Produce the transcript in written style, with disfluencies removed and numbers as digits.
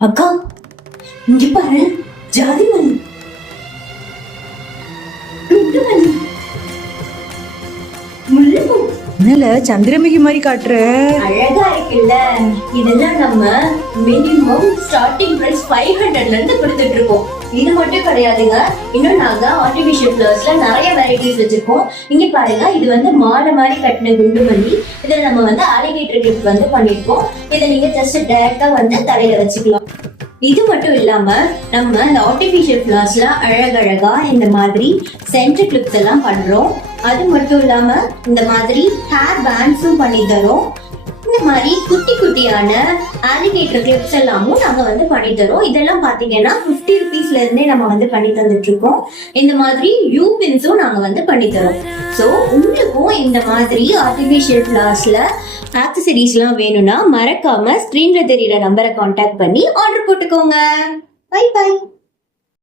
அக்கா இங்க பாரு, ஜாதி மல்லி, குண்டு மல்லி, முல்லைப்பூ. என்னல சந்திரமுகி மாதிரி காட்டுற? அழகா இருக்குல்ல. இதெல்லாம் நம்ம மினிமம் ஸ்டார்டிங் பிரைஸ் 500ல இருந்து கொடுத்துட்டு இருக்கோம். இது மட்டும் கிடையாதுங்க, இன்னும் நாங்க ஆர்டிபிஷியல் ஃபிளவர்ஸ்ல நிறைய வெரைட்டிஸ் வச்சிருக்கோம். இங்க பாருங்க, இது வந்து மாலை மாதிரி கட்டின குண்டு மல்லி. இதுல நம்ம வந்து அலிகேட்டர் கிளிப் வந்து பண்ணிருக்கோம். இதை நீங்க ஜஸ்ட் டைரக்டா வந்து தலையில வச்சுக்கலாம். இது மட்டும் இல்லாம நம்ம இந்த ஆர்டிபிஷியல் ஃபிளவர்ஸ்ல அழகழகா இந்த மாதிரி சென்டர் கிளிப்ஸ் எல்லாம் பண்றோம். அது மட்டும் இல்லாம இந்த மாதிரி ஹேர் பேண்ட்ஸும் பண்ணி தரோம். இந்த மாதிரி குட்டி குட்டியான அலிகேட்டர் கிளிப்ஸ் எல்லாமும் நாங்க வந்து பண்ணி தரோம். இதெல்லாம் பாத்தீங்கன்னா 50 ருபீஸ்ல இருந்தே நம்ம வந்து பண்ணி தந்துட்டு இருக்கோம். இந்த மாதிரி யூ பின்ஸும் நாங்க வந்து பண்ணி தரோம். ஸோ உங்களுக்கும் இந்த மாதிரி ஆர்டிபிஷியல் ஃபிளவர்ஸ்ல ஆக்சசரிஸ் எல்லாம் வேணும்னா மறக்காம ஸ்கிரீன்ல தெரியுற நம்பரை கான்டாக்ட் பண்ணி ஆர்டர் போட்டுக்கோங்க. Bye by.